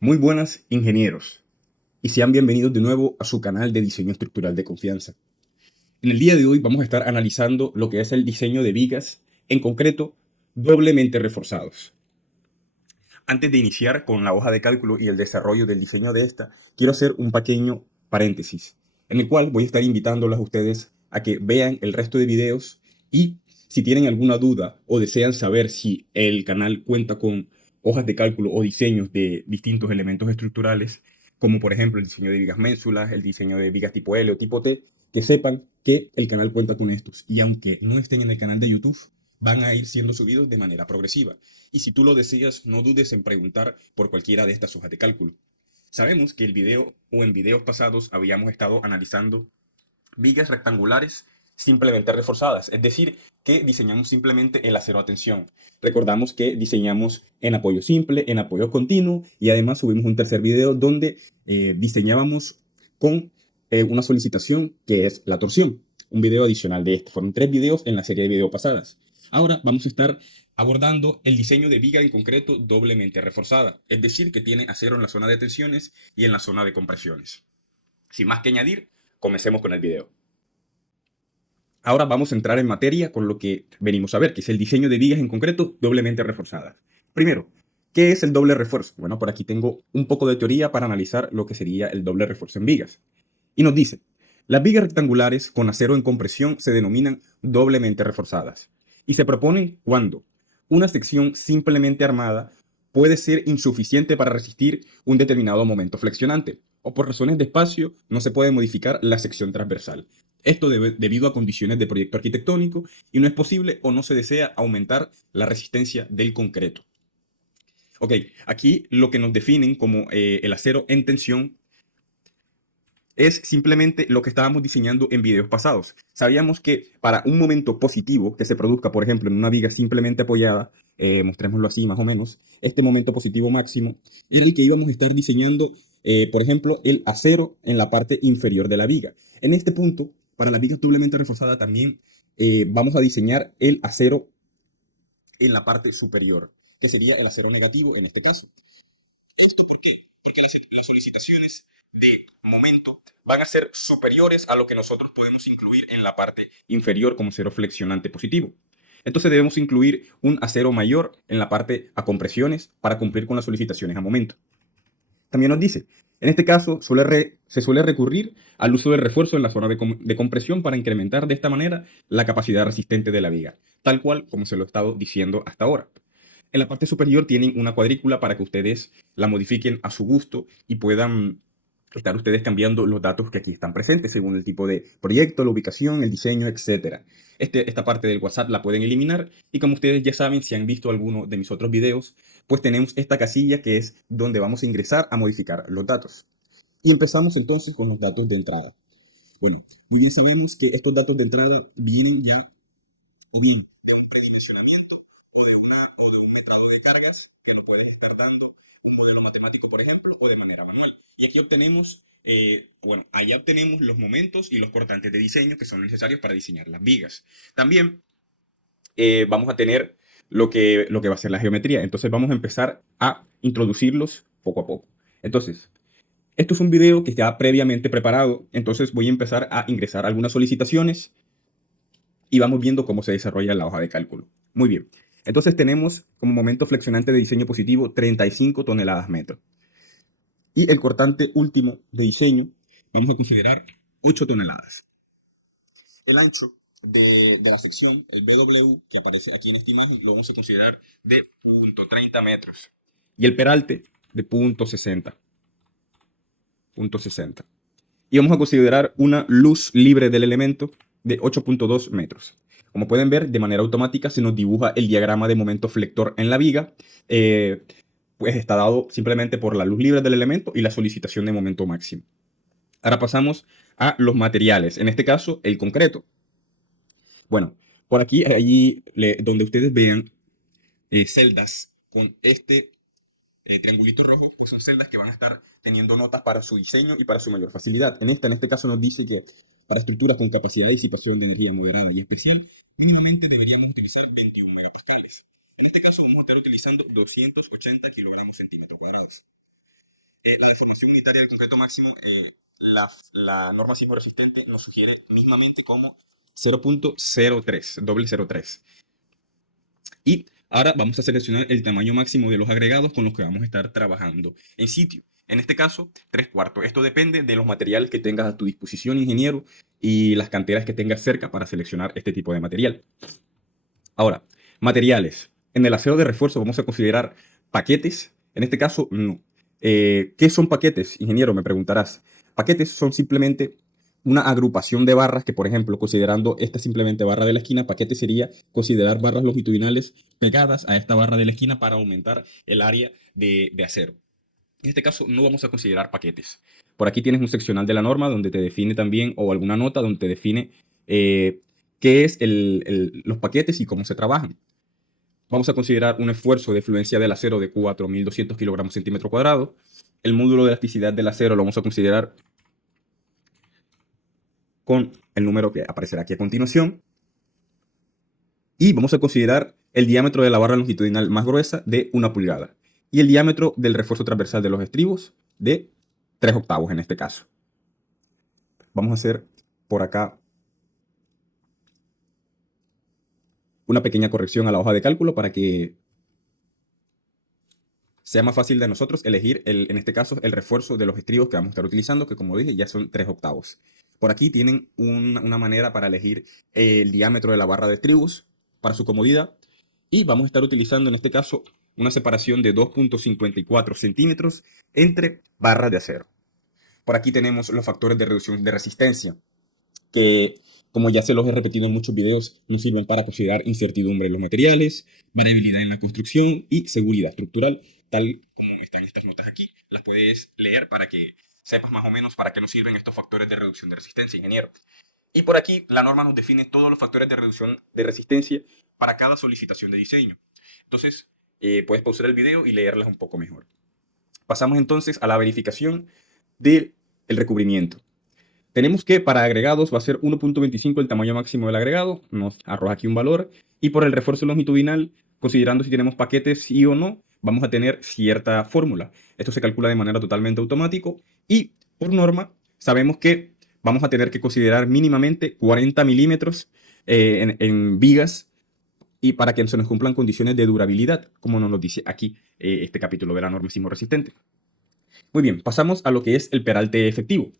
Muy buenas, ingenieros, y sean bienvenidos de nuevo a su canal de diseño estructural de confianza. En el día de hoy vamos a estar analizando lo que es el diseño de vigas, en concreto, doblemente reforzados. Antes de iniciar con la hoja de cálculo y el desarrollo del diseño de esta, quiero hacer un pequeño paréntesis, en el cual voy a estar invitándolos a ustedes a que vean el resto de videos y si tienen alguna duda o desean saber si el canal cuenta con hojas de cálculo o diseños de distintos elementos estructurales, como por ejemplo el diseño de vigas ménsulas, el diseño de vigas tipo L o tipo T, que sepan que el canal cuenta con estos. Y aunque no estén en el canal de YouTube, van a ir siendo subidos de manera progresiva. Y si tú lo deseas, no dudes en preguntar por cualquiera de estas hojas de cálculo. Sabemos que el video o en videos pasados habíamos estado analizando vigas rectangulares simplemente reforzadas, es decir, que diseñamos simplemente el acero a tensión. Recordamos que diseñamos en apoyo simple, en apoyo continuo y además subimos un tercer video donde diseñábamos con una solicitación que es la torsión. Un video adicional de este. Fueron 3 videos en la serie de videos pasadas. Ahora vamos a estar abordando el diseño de viga en concreto doblemente reforzada, es decir, que tiene acero en la zona de tensiones y en la zona de compresiones. Sin más que añadir, comencemos con el video. Ahora vamos a entrar en materia con lo que venimos a ver, que es el diseño de vigas en concreto doblemente reforzadas. Primero, ¿qué es el doble refuerzo? Bueno, por aquí tengo un poco de teoría para analizar lo que sería el doble refuerzo en vigas. Y nos dice, las vigas rectangulares con acero en compresión se denominan doblemente reforzadas y se proponen cuando una sección simplemente armada puede ser insuficiente para resistir un determinado momento flexionante o por razones de espacio no se puede modificar la sección transversal. Esto debido a condiciones de proyecto arquitectónico y no es posible o no se desea aumentar la resistencia del concreto. Ok, aquí lo que nos definen como el acero en tensión es simplemente lo que estábamos diseñando en videos pasados. Sabíamos que para un momento positivo que se produzca, por ejemplo, en una viga simplemente apoyada, mostrémoslo así más o menos, este momento positivo máximo era el que íbamos a estar diseñando, por ejemplo, el acero en la parte inferior de la viga. En este punto, para la viga doblemente reforzada también vamos a diseñar el acero en la parte superior, que sería el acero negativo en este caso. ¿Esto por qué? Porque las solicitaciones de momento van a ser superiores a lo que nosotros podemos incluir en la parte inferior como acero flexionante positivo. Entonces debemos incluir un acero mayor en la parte a compresiones para cumplir con las solicitaciones a momento. También nos dice, en este caso se suele recurrir al uso del refuerzo en la zona de compresión para incrementar de esta manera la capacidad resistente de la viga, tal cual como se lo he estado diciendo hasta ahora. En la parte superior tienen una cuadrícula para que ustedes la modifiquen a su gusto y puedan estar ustedes cambiando los datos que aquí están presentes según el tipo de proyecto, la ubicación, el diseño, etcétera. Esta parte del WhatsApp la pueden eliminar y como ustedes ya saben, si han visto alguno de mis otros videos, pues tenemos esta casilla que es donde vamos a ingresar a modificar los datos. Y empezamos entonces con los datos de entrada. Bueno, muy bien sabemos que estos datos de entrada vienen ya o bien de un predimensionamiento o de un metrado de cargas que lo puedes estar dando un modelo matemático, por ejemplo, o de manera manual. Y aquí obtenemos, allá obtenemos los momentos y los cortantes de diseño que son necesarios para diseñar las vigas. También vamos a tener lo que va a ser la geometría. Entonces vamos a empezar a introducirlos poco a poco. Entonces, esto es un video que está previamente preparado, entonces voy a empezar a ingresar algunas solicitaciones y vamos viendo cómo se desarrolla la hoja de cálculo. Muy bien. Entonces tenemos como momento flexionante de diseño positivo 35 toneladas metro. Y el cortante último de diseño vamos a considerar 8 toneladas. El ancho de la sección, el BW, que aparece aquí en esta imagen, lo vamos a considerar de 0.30 metros. Y el peralte de 0.60. Y vamos a considerar una luz libre del elemento de 8.2 metros. Como pueden ver, de manera automática se nos dibuja el diagrama de momento flector en la viga, eh, pues está dado simplemente por la luz libre del elemento y la solicitación de momento máximo. Ahora pasamos a los materiales, en este caso el concreto. Bueno, por aquí, allí donde ustedes vean celdas con este triangulito rojo, pues son celdas que van a estar teniendo notas para su diseño y para su mayor facilidad. En este caso nos dice que para estructuras con capacidad de disipación de energía moderada y especial, mínimamente deberíamos utilizar 21 megapascales. En este caso vamos a estar utilizando 280 kilogramos centímetros cuadrados. la deformación unitaria del concreto máximo, la norma sismo resistente nos sugiere mismamente como 0.03, doble 03. Y ahora vamos a seleccionar el tamaño máximo de los agregados con los que vamos a estar trabajando en sitio. En este caso, 3/4. Esto depende de los materiales que tengas a tu disposición, ingeniero, y las canteras que tengas cerca para seleccionar este tipo de material. Ahora, materiales. En el acero de refuerzo vamos a considerar paquetes. En este caso, no. ¿Qué son paquetes, ingeniero? Me preguntarás. Paquetes son simplemente una agrupación de barras que, por ejemplo, considerando esta simplemente barra de la esquina, paquete sería considerar barras longitudinales pegadas a esta barra de la esquina para aumentar el área de acero. En este caso no vamos a considerar paquetes. Por aquí tienes un seccional de la norma donde te define también, o alguna nota donde te define qué es los paquetes y cómo se trabajan. Vamos a considerar un esfuerzo de fluencia del acero de 4.200 kilogramos centímetro cuadrado. El módulo de elasticidad del acero lo vamos a considerar con el número que aparecerá aquí a continuación. Y vamos a considerar el diámetro de la barra longitudinal más gruesa de 1 pulgada. Y el diámetro del refuerzo transversal de los estribos de 3/8 en este caso. Vamos a hacer por acá una pequeña corrección a la hoja de cálculo para que sea más fácil de nosotros elegir, en este caso, el refuerzo de los estribos que vamos a estar utilizando, que como dije, ya son 3/8. Por aquí tienen una manera para elegir el diámetro de la barra de estribos para su comodidad. Y vamos a estar utilizando, en este caso, una separación de 2.54 centímetros entre barras de acero. Por aquí tenemos los factores de reducción de resistencia, que, como ya se los he repetido en muchos videos, nos sirven para considerar incertidumbre en los materiales, variabilidad en la construcción y seguridad estructural, tal como están estas notas aquí. Las puedes leer para que sepas más o menos para qué nos sirven estos factores de reducción de resistencia, ingeniero. Y por aquí la norma nos define todos los factores de reducción de resistencia para cada solicitación de diseño. Entonces, puedes pausar el video y leerlas un poco mejor. Pasamos entonces a la verificación del recubrimiento. Tenemos que para agregados va a ser 1.25 el tamaño máximo del agregado, nos arroja aquí un valor, y por el refuerzo longitudinal, considerando si tenemos paquetes sí o no, vamos a tener cierta fórmula. Esto se calcula de manera totalmente automática y por norma sabemos que vamos a tener que considerar mínimamente 40 milímetros en vigas y para que se nos cumplan condiciones de durabilidad, como nos lo dice aquí este capítulo de la norma sismo resistente. Muy bien, pasamos a lo que es el peralte efectivo.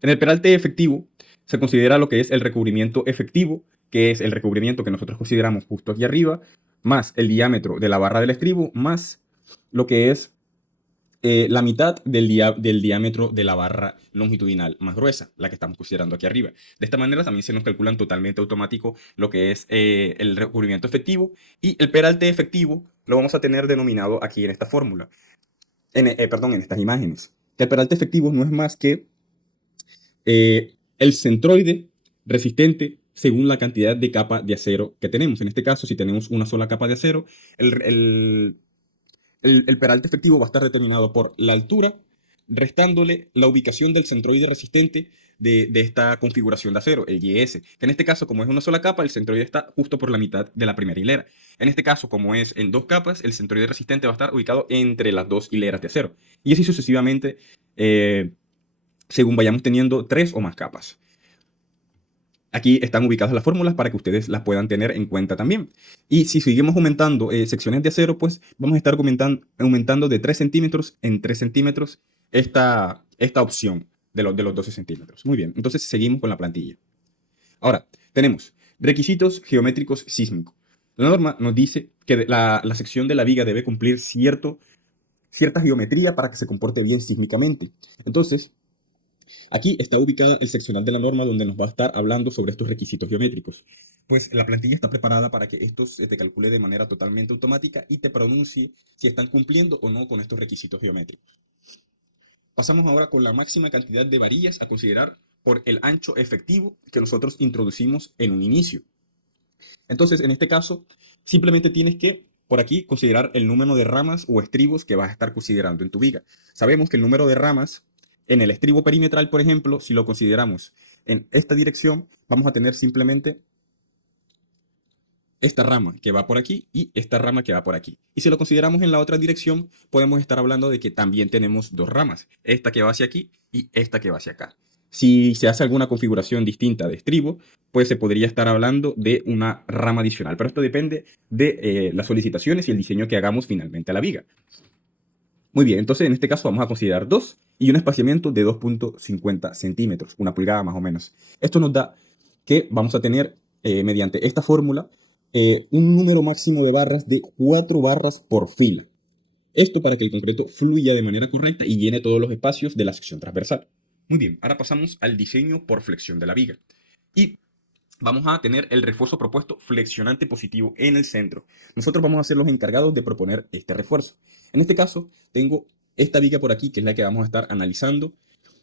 En el peralte efectivo se considera lo que es el recubrimiento efectivo, que es el recubrimiento que nosotros consideramos justo aquí arriba, más el diámetro de la barra del estribo, más lo que es la mitad del diámetro de la barra longitudinal más gruesa, la que estamos considerando aquí arriba. De esta manera también se nos calculan totalmente automático lo que es el recubrimiento efectivo, y el peralte efectivo lo vamos a tener denominado aquí en esta fórmula, perdón, en estas imágenes. Que el peralte efectivo no es más que el centroide resistente según la cantidad de capa de acero que tenemos. En este caso, si tenemos una sola capa de acero, el peralte efectivo va a estar determinado por la altura, restándole la ubicación del centroide resistente de esta configuración de acero, el YS. Que en este caso, como es una sola capa, el centroide está justo por la mitad de la primera hilera. En este caso, como es en dos capas, el centroide resistente va a estar ubicado entre las dos hileras de acero. Y así sucesivamente, según vayamos teniendo tres o más capas. Aquí están ubicadas las fórmulas para que ustedes las puedan tener en cuenta también. Y si seguimos aumentando secciones de acero, pues vamos a estar aumentando de 3 centímetros en 3 centímetros esta opción de los 12 centímetros. Muy bien, entonces seguimos con la plantilla. Ahora, tenemos requisitos geométricos sísmicos. La norma nos dice que la sección de la viga debe cumplir cierta geometría para que se comporte bien sísmicamente. Entonces, aquí está ubicada el seccional de la norma donde nos va a estar hablando sobre estos requisitos geométricos. Pues la plantilla está preparada para que esto se te calcule de manera totalmente automática y te pronuncie si están cumpliendo o no con estos requisitos geométricos. Pasamos ahora con la máxima cantidad de varillas a considerar por el ancho efectivo que nosotros introducimos en un inicio. Entonces, en este caso, simplemente tienes que, por aquí, considerar el número de ramas o estribos que vas a estar considerando en tu viga. Sabemos que el número de ramas en el estribo perimetral, por ejemplo, si lo consideramos en esta dirección, vamos a tener simplemente esta rama que va por aquí y esta rama que va por aquí. Y si lo consideramos en la otra dirección, podemos estar hablando de que también tenemos dos ramas, esta que va hacia aquí y esta que va hacia acá. Si se hace alguna configuración distinta de estribo, pues se podría estar hablando de una rama adicional. Pero esto depende de las solicitaciones y el diseño que hagamos finalmente a la viga. Muy bien, entonces en este caso vamos a considerar 2 y un espaciamiento de 2.50 centímetros, una pulgada más o menos. Esto nos da que vamos a tener, mediante esta fórmula, un número máximo de barras de 4 barras por fila. Esto para que el concreto fluya de manera correcta y llene todos los espacios de la sección transversal. Muy bien, ahora pasamos al diseño por flexión de la viga. Y vamos a tener el refuerzo propuesto flexionante positivo en el centro. Nosotros vamos a ser los encargados de proponer este refuerzo. En este caso, tengo esta viga por aquí, que es la que vamos a estar analizando,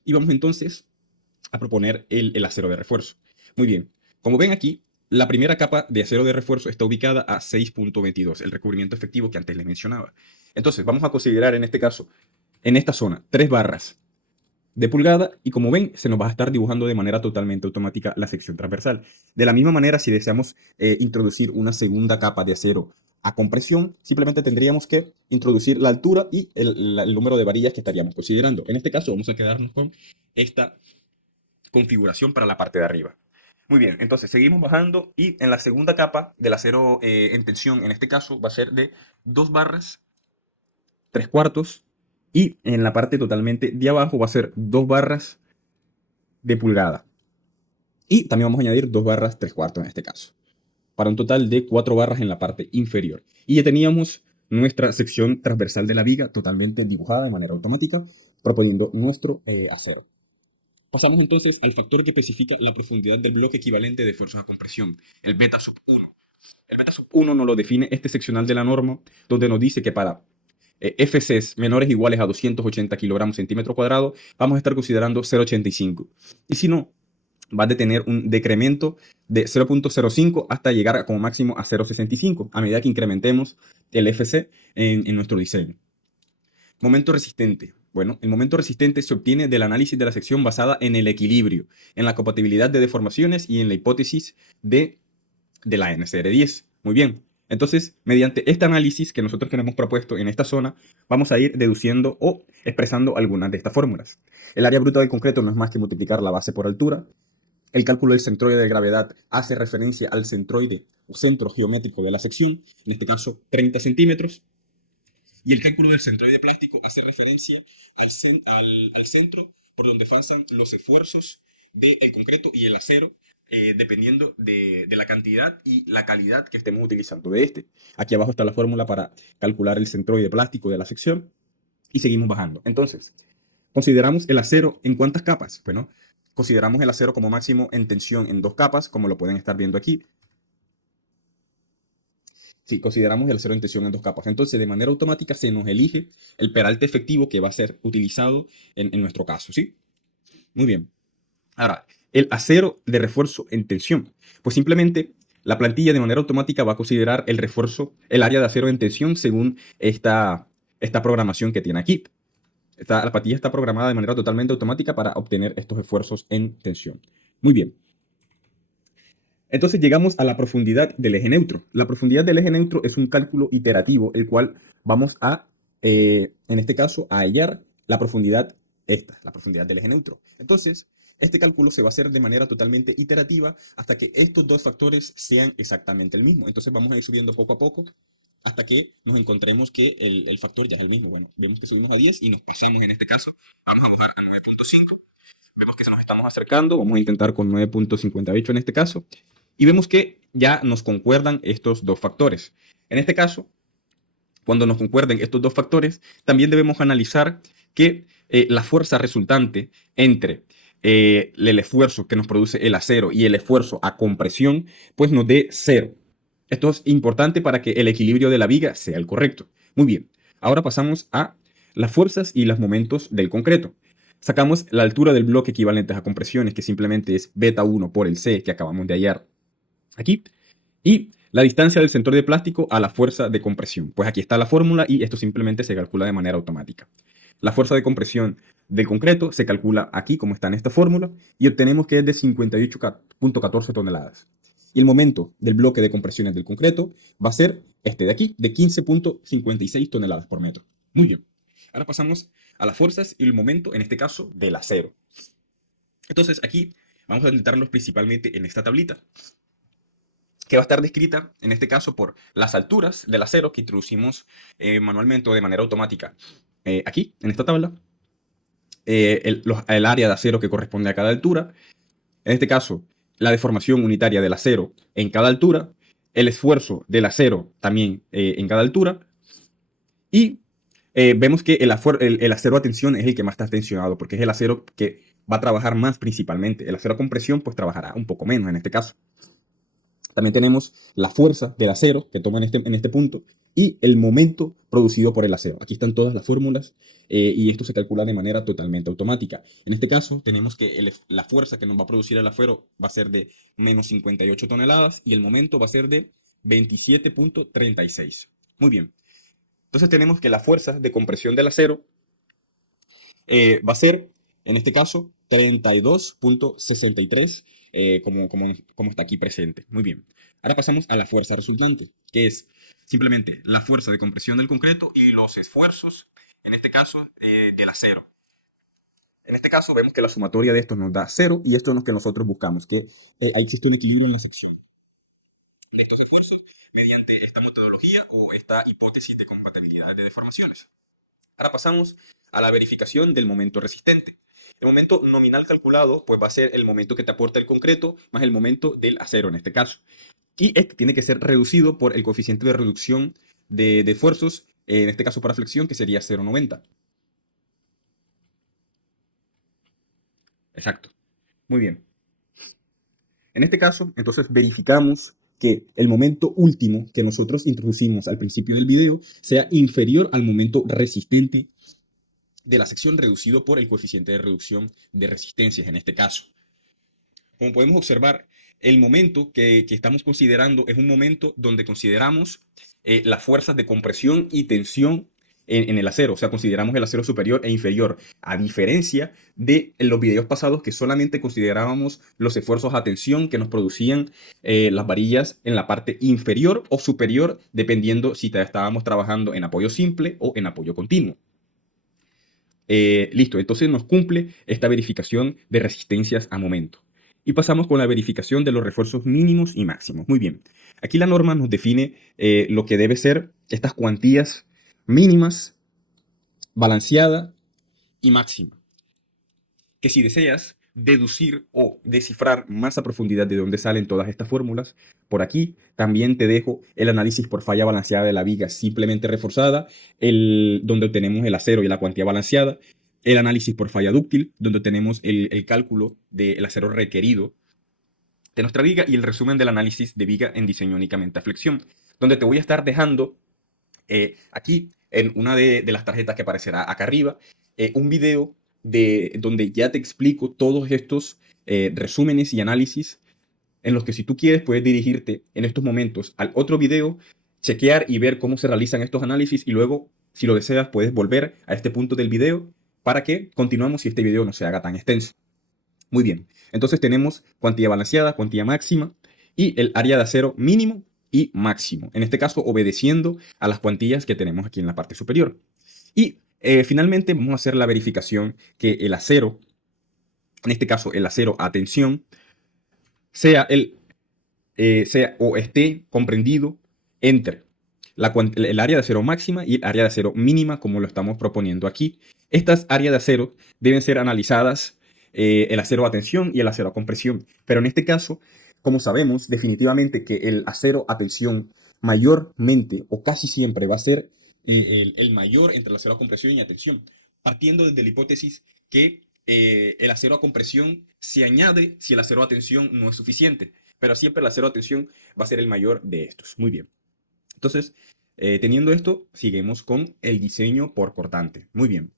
y vamos entonces a proponer el acero de refuerzo. Muy bien, como ven aquí, la primera capa de acero de refuerzo está ubicada a 6.22, el recubrimiento efectivo que antes les mencionaba. Entonces, vamos a considerar en este caso, en esta zona, 3 barras de pulgada, y como ven, se nos va a estar dibujando de manera totalmente automática la sección transversal. De la misma manera, si deseamos introducir una segunda capa de acero a compresión, simplemente tendríamos que introducir la altura y el número de varillas que estaríamos considerando. En este caso, vamos a quedarnos con esta configuración para la parte de arriba. Muy bien, entonces seguimos bajando y en la segunda capa del acero en tensión, en este caso, va a ser de 2 barras 3 cuartos, y en la parte totalmente de abajo va a ser 2 barras de pulgada. Y también vamos a añadir 2 barras 3 cuartos en este caso, para un total de 4 barras en la parte inferior. Y ya teníamos nuestra sección transversal de la viga totalmente dibujada de manera automática, proponiendo nuestro acero. Pasamos entonces al factor que especifica la profundidad del bloque equivalente de fuerza de compresión, el beta sub 1. El beta sub 1 nos lo define este seccional de la norma, donde nos dice que para FCs menores o iguales a 280 kilogramos centímetro cuadrado, vamos a estar considerando 0,85. Y si no, va a tener un decremento de 0,05 hasta llegar como máximo a 0,65 a medida que incrementemos el FC en nuestro diseño. Momento resistente. Bueno, el momento resistente se obtiene del análisis de la sección basada en el equilibrio, en la compatibilidad de deformaciones y en la hipótesis de la NCR10. Muy bien. Entonces, mediante este análisis que nosotros tenemos propuesto en esta zona, vamos a ir deduciendo o expresando algunas de estas fórmulas. El área bruta del concreto no es más que multiplicar la base por altura. El cálculo del centroide de gravedad hace referencia al centroide o centro geométrico de la sección, en este caso 30 centímetros. Y el cálculo del centroide plástico hace referencia al centro por donde pasan los esfuerzos del concreto y el acero, dependiendo de la cantidad y la calidad que estemos utilizando de este. Aquí abajo está la fórmula para calcular el centroide plástico de la sección y seguimos bajando. Entonces, consideramos el acero en ¿cuántas capas? Bueno, consideramos el acero como máximo en tensión en 2 capas, como lo pueden estar viendo aquí. Sí, consideramos el acero en tensión en 2 capas. Entonces, de manera automática se nos elige el peralte efectivo que va a ser utilizado en nuestro caso, ¿sí? Muy bien. Ahora, el acero de refuerzo en tensión. Pues simplemente la plantilla de manera automática va a considerar el refuerzo, el área de acero en tensión según esta programación que tiene aquí. La plantilla está programada de manera totalmente automática para obtener estos esfuerzos en tensión. Muy bien. Entonces llegamos a la profundidad del eje neutro. La profundidad del eje neutro es un cálculo iterativo, el cual vamos a, en este caso, a hallar la profundidad la profundidad del eje neutro. Entonces, este cálculo se va a hacer de manera totalmente iterativa hasta que estos dos factores sean exactamente el mismo. Entonces vamos a ir subiendo poco a poco hasta que nos encontremos que el factor ya es el mismo. Bueno, vemos que subimos a 10 y nos pasamos en este caso. Vamos a bajar a 9.5. Vemos que se nos estamos acercando. Vamos a intentar con 9.58 en este caso. Y vemos que ya nos concuerdan estos dos factores. En este caso, cuando nos concuerden estos dos factores, también debemos analizar que la fuerza resultante entre el esfuerzo que nos produce el acero y el esfuerzo a compresión, pues nos dé 0. Esto es importante para que el equilibrio de la viga sea el correcto. Muy bien, ahora pasamos a las fuerzas y los momentos del concreto. Sacamos la altura del bloque equivalentes a compresiones, que simplemente es beta 1 por el C que acabamos de hallar aquí, y la distancia del centroide plástico a la fuerza de compresión. Pues aquí está la fórmula y esto simplemente se calcula de manera automática. La fuerza de compresión del concreto se calcula aquí, como está en esta fórmula, y obtenemos que es de 58.14 toneladas. Y el momento del bloque de compresiones del concreto va a ser este de aquí, de 15,56 toneladas por metro. Muy bien. Ahora pasamos a las fuerzas y el momento, en este caso, del acero. Entonces aquí vamos a intentarlos principalmente en esta tablita, que va a estar descrita, en este caso, por las alturas del acero que introducimos manualmente o de manera automática aquí, en esta tabla, el área de acero que corresponde a cada altura, en este caso, la deformación unitaria del acero en cada altura, el esfuerzo del acero también en cada altura, y vemos que el acero a tensión es el que más está tensionado, porque es el acero que va a trabajar más principalmente. El acero a compresión, pues trabajará un poco menos en este caso. También tenemos la fuerza del acero que toma en este punto y el momento producido por el acero. Aquí están todas las fórmulas y esto se calcula de manera totalmente automática. En este caso tenemos que la fuerza que nos va a producir el acero va a ser de menos 58 toneladas y el momento va a ser de 27,36. Muy bien. Entonces tenemos que la fuerza de compresión del acero va a ser, en este caso, 32,63, como está aquí presente. Muy bien. Ahora pasamos a la fuerza resultante, que es simplemente la fuerza de compresión del concreto y los esfuerzos, en este caso, del acero. En este caso vemos que la sumatoria de estos nos da 0 y esto es lo que nosotros buscamos, que existe un equilibrio en la sección de estos esfuerzos mediante esta metodología o esta hipótesis de compatibilidad de deformaciones. Ahora pasamos a la verificación del momento resistente. El momento nominal calculado pues va a ser el momento que te aporta el concreto más el momento del acero en este caso. Y este tiene que ser reducido por el coeficiente de reducción de esfuerzos, en este caso para flexión, que sería 0,90. Exacto. Muy bien. En este caso, entonces verificamos que el momento último que nosotros introducimos al principio del video sea inferior al momento resistente de la sección reducido por el coeficiente de reducción de resistencias en este caso. Como podemos observar, el momento que estamos considerando es un momento donde consideramos las fuerzas de compresión y tensión en el acero, o sea, consideramos el acero superior e inferior, a diferencia de en los videos pasados que solamente considerábamos los esfuerzos a tensión que nos producían las varillas en la parte inferior o superior, dependiendo si estábamos trabajando en apoyo simple o en apoyo continuo. Listo, entonces nos cumple esta verificación de resistencias a momento. Y pasamos con la verificación de los refuerzos mínimos y máximos. Muy bien, aquí la norma nos define lo que debe ser estas cuantías mínimas, balanceada y máxima. Que si deseas deducir o descifrar más a profundidad de dónde salen todas estas fórmulas, por aquí también te dejo el análisis por falla balanceada de la viga simplemente reforzada, donde obtenemos el acero y la cuantía balanceada, el análisis por falla dúctil, donde tenemos el cálculo del acero requerido de nuestra viga y el resumen del análisis de viga en diseño únicamente a flexión, donde te voy a estar dejando aquí en una de las tarjetas que aparecerá acá arriba, un video donde ya te explico todos estos resúmenes y análisis en los que si tú quieres puedes dirigirte en estos momentos al otro video, chequear y ver cómo se realizan estos análisis y luego, si lo deseas, puedes volver a este punto del video para que continuemos y este video no se haga tan extenso. Muy bien, entonces tenemos cuantía balanceada, cuantía máxima y el área de acero mínimo y máximo, en este caso obedeciendo a las cuantías que tenemos aquí en la parte superior. Y finalmente vamos a hacer la verificación que el acero, en este caso el acero a tensión, sea o esté comprendido entre el área de acero máxima y el área de acero mínima, como lo estamos proponiendo aquí. Estas áreas de acero deben ser analizadas, el acero a tensión y el acero a compresión. Pero en este caso, como sabemos definitivamente que el acero a tensión mayormente o casi siempre va a ser el mayor entre el acero a compresión y a tensión, partiendo desde la hipótesis que el acero a compresión se añade si el acero a tensión no es suficiente, pero siempre el acero a tensión va a ser el mayor de estos. Muy bien. Entonces, teniendo esto, seguimos con el diseño por cortante. Muy bien.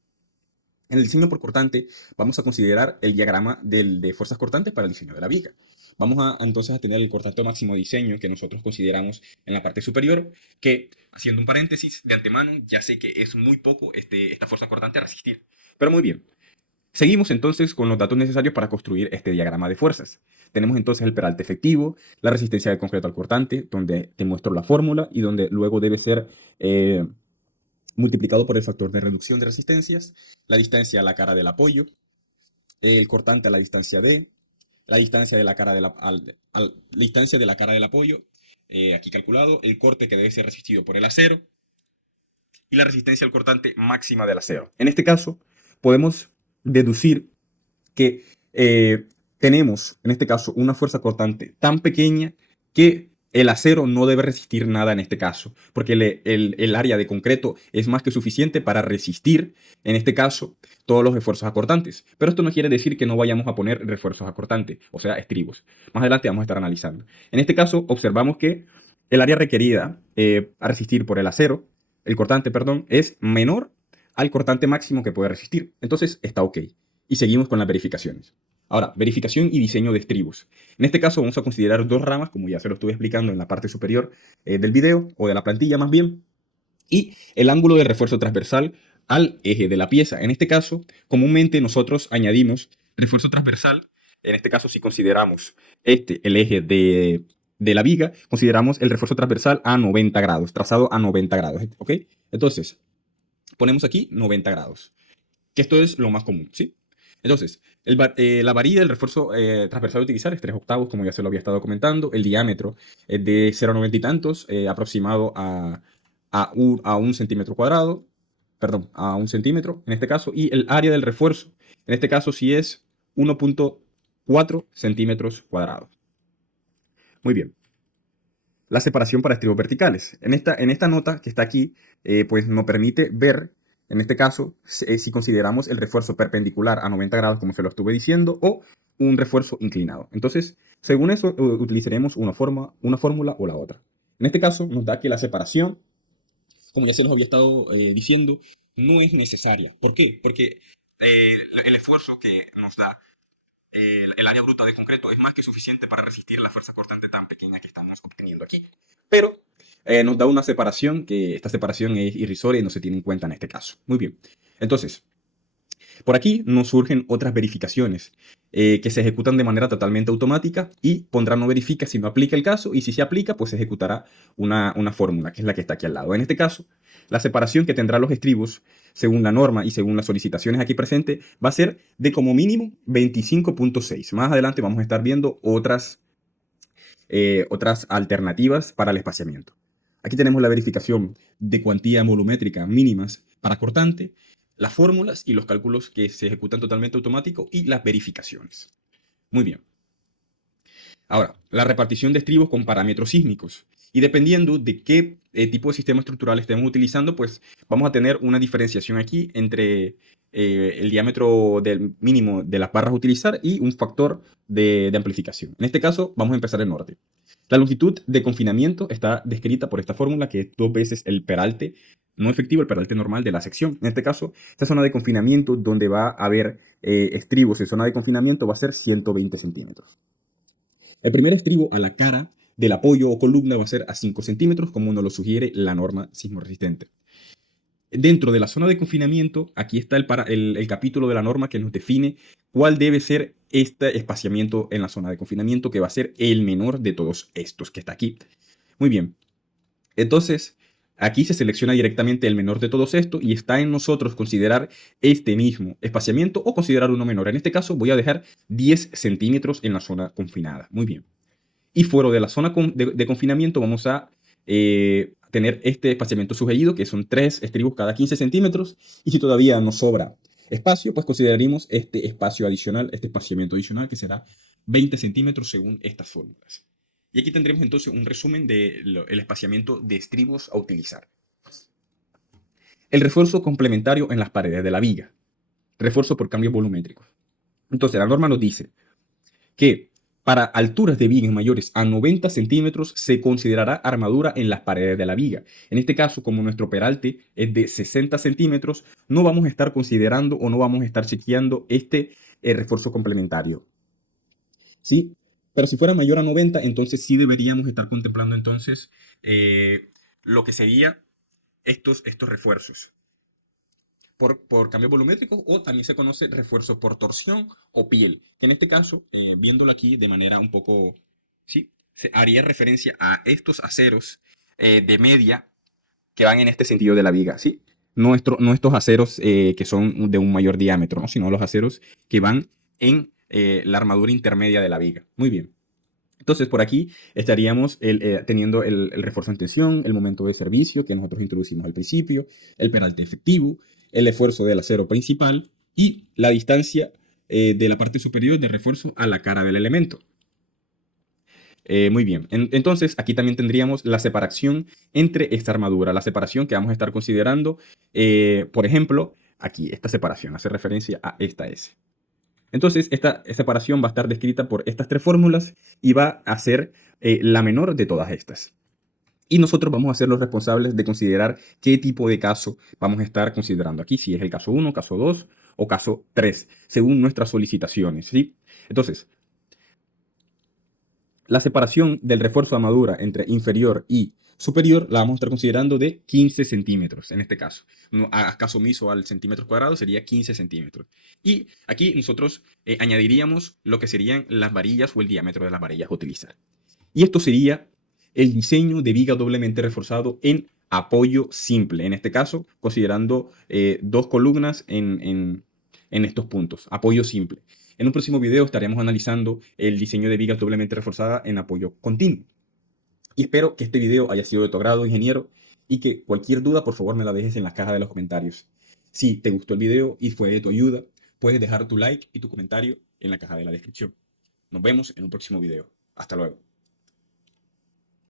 En el diseño por cortante vamos a considerar el diagrama de fuerzas cortantes para el diseño de la viga. Vamos entonces a tener el cortante máximo de diseño que nosotros consideramos en la parte superior, que, haciendo un paréntesis de antemano, ya sé que es muy poco esta fuerza cortante a resistir. Pero muy bien. Seguimos entonces con los datos necesarios para construir este diagrama de fuerzas. Tenemos entonces el peralte efectivo, la resistencia del concreto al cortante, donde te muestro la fórmula y donde luego debe ser multiplicado por el factor de reducción de resistencias, la distancia a la cara del apoyo, el cortante a la distancia D, la distancia de la cara la distancia de la cara del apoyo, aquí calculado, el corte que debe ser resistido por el acero y la resistencia al cortante máxima del acero. En este caso, podemos deducir que tenemos, en este caso, una fuerza cortante tan pequeña que el acero no debe resistir nada en este caso, porque el área de concreto es más que suficiente para resistir, en este caso, todos los refuerzos acortantes. Pero esto no quiere decir que no vayamos a poner refuerzos acortantes, o sea, estribos. Más adelante vamos a estar analizando. En este caso, observamos que el área requerida a resistir por el acero, el cortante, perdón, es menor al cortante máximo que puede resistir. Entonces, está ok. Y seguimos con las verificaciones. Ahora, verificación y diseño de estribos. En este caso vamos a considerar dos ramas, como ya se lo estuve explicando en la parte superior del video, o de la plantilla más bien, y el ángulo de refuerzo transversal al eje de la pieza. En este caso, comúnmente nosotros añadimos refuerzo transversal, en este caso si consideramos el eje de la viga, consideramos el refuerzo transversal a 90 grados, trazado a 90 grados, ¿ok? Entonces, ponemos aquí 90 grados, que esto es lo más común, ¿sí? Entonces, la varilla del refuerzo transversal a utilizar es 3/8, como ya se lo había estado comentando. El diámetro es de 0,90 y tantos, aproximado a un centímetro cuadrado. Perdón, a un centímetro en este caso. Y el área del refuerzo, en este caso sí es 1,4 centímetros cuadrados. Muy bien. La separación para estribos verticales. En esta nota que está aquí, pues nos permite ver, en este caso, si consideramos el refuerzo perpendicular a 90 grados, como se lo estuve diciendo, o un refuerzo inclinado. Entonces, según eso, utilizaremos una fórmula o la otra. En este caso, nos da que la separación, como ya se los había estado diciendo, no es necesaria. ¿Por qué? Porque el esfuerzo que nos da el área bruta de concreto es más que suficiente para resistir la fuerza cortante tan pequeña que estamos obteniendo aquí. Pero nos da una separación, que esta separación es irrisoria y no se tiene en cuenta en este caso. Muy bien. Entonces, por aquí nos surgen otras verificaciones que se ejecutan de manera totalmente automática y pondrá no verifica si no aplica el caso, y si se aplica, pues se ejecutará una fórmula, que es la que está aquí al lado. En este caso, la separación que tendrán los estribos, según la norma y según las solicitaciones aquí presentes, va a ser de como mínimo 25,6. Más adelante vamos a estar viendo otras alternativas para el espaciamiento. Aquí tenemos la verificación de cuantía volumétrica mínimas para cortante, las fórmulas y los cálculos que se ejecutan totalmente automático y las verificaciones. Muy bien. Ahora, la repartición de estribos con parámetros sísmicos. Y dependiendo de qué tipo de sistema estructural estemos utilizando, pues vamos a tener una diferenciación aquí entre el diámetro del mínimo de las barras a utilizar y un factor de amplificación. En este caso, vamos a empezar en norte. La longitud de confinamiento está descrita por esta fórmula, que es 2 veces el peralte no efectivo, el peralte normal de la sección. En este caso, esta zona de confinamiento donde va a haber estribos en zona de confinamiento va a ser 120 centímetros. El primer estribo a la cara del apoyo o columna va a ser a 5 centímetros, como nos lo sugiere la norma sismoresistente. Dentro de la zona de confinamiento, aquí está el capítulo de la norma que nos define cuál debe ser este espaciamiento en la zona de confinamiento, que va a ser el menor de todos estos que está aquí. Muy bien. Entonces, aquí se selecciona directamente el menor de todos estos y está en nosotros considerar este mismo espaciamiento o considerar uno menor. En este caso voy a dejar 10 centímetros en la zona confinada. Muy bien. Y fuera de la zona de confinamiento vamos a tener este espaciamiento sugerido, que son 3 estribos cada 15 centímetros. Y si todavía nos sobra espacio, pues consideraremos este espacio adicional, este espaciamiento adicional, que será 20 centímetros según estas fórmulas. Y aquí tendremos entonces un resumen del espaciamiento de estribos a utilizar. El refuerzo complementario en las paredes de la viga. Refuerzo por cambios volumétricos. Entonces la norma nos dice que para alturas de vigas mayores a 90 centímetros se considerará armadura en las paredes de la viga. En este caso, como nuestro peralte es de 60 centímetros, no vamos a estar considerando o no vamos a estar chequeando este refuerzo complementario. ¿Sí? Pero si fuera mayor a 90, entonces sí deberíamos estar contemplando entonces lo que sería estos refuerzos. por cambio volumétrico, o también se conoce refuerzo por torsión o piel, que en este caso, viéndolo aquí de manera un poco, sí, se haría referencia a estos aceros de media que van en este sentido de la viga, ¿sí? No estos aceros que son de un mayor diámetro, ¿no? Sino los aceros que van en la armadura intermedia de la viga. Muy bien. Entonces, por aquí estaríamos teniendo el refuerzo en tensión, el momento de servicio que nosotros introducimos al principio, el peralte efectivo, el esfuerzo del acero principal y la distancia de la parte superior de refuerzo a la cara del elemento. Muy bien. Entonces, aquí también tendríamos la separación entre esta armadura, la separación que vamos a estar considerando, por ejemplo, aquí, esta separación hace referencia a esta S. Entonces, esta separación va a estar descrita por estas tres fórmulas y va a ser la menor de todas estas. Y nosotros vamos a ser los responsables de considerar qué tipo de caso vamos a estar considerando aquí, si es el caso 1, caso 2 o caso 3, según nuestras solicitaciones, ¿sí? Entonces, la separación del refuerzo de armadura entre inferior y superior la vamos a estar considerando de 15 centímetros en este caso. No, a caso omiso al centímetro cuadrado sería 15 centímetros. Y aquí nosotros añadiríamos lo que serían las varillas o el diámetro de las varillas a utilizar. Y esto sería el diseño de viga doblemente reforzado en apoyo simple. En este caso, considerando dos columnas en estos puntos. Apoyo simple. En un próximo video estaremos analizando el diseño de vigas doblemente reforzada en apoyo continuo. Y espero que este video haya sido de tu agrado, ingeniero, y que cualquier duda, por favor, me la dejes en la caja de los comentarios. Si te gustó el video y fue de tu ayuda, puedes dejar tu like y tu comentario en la caja de la descripción. Nos vemos en un próximo video. Hasta luego.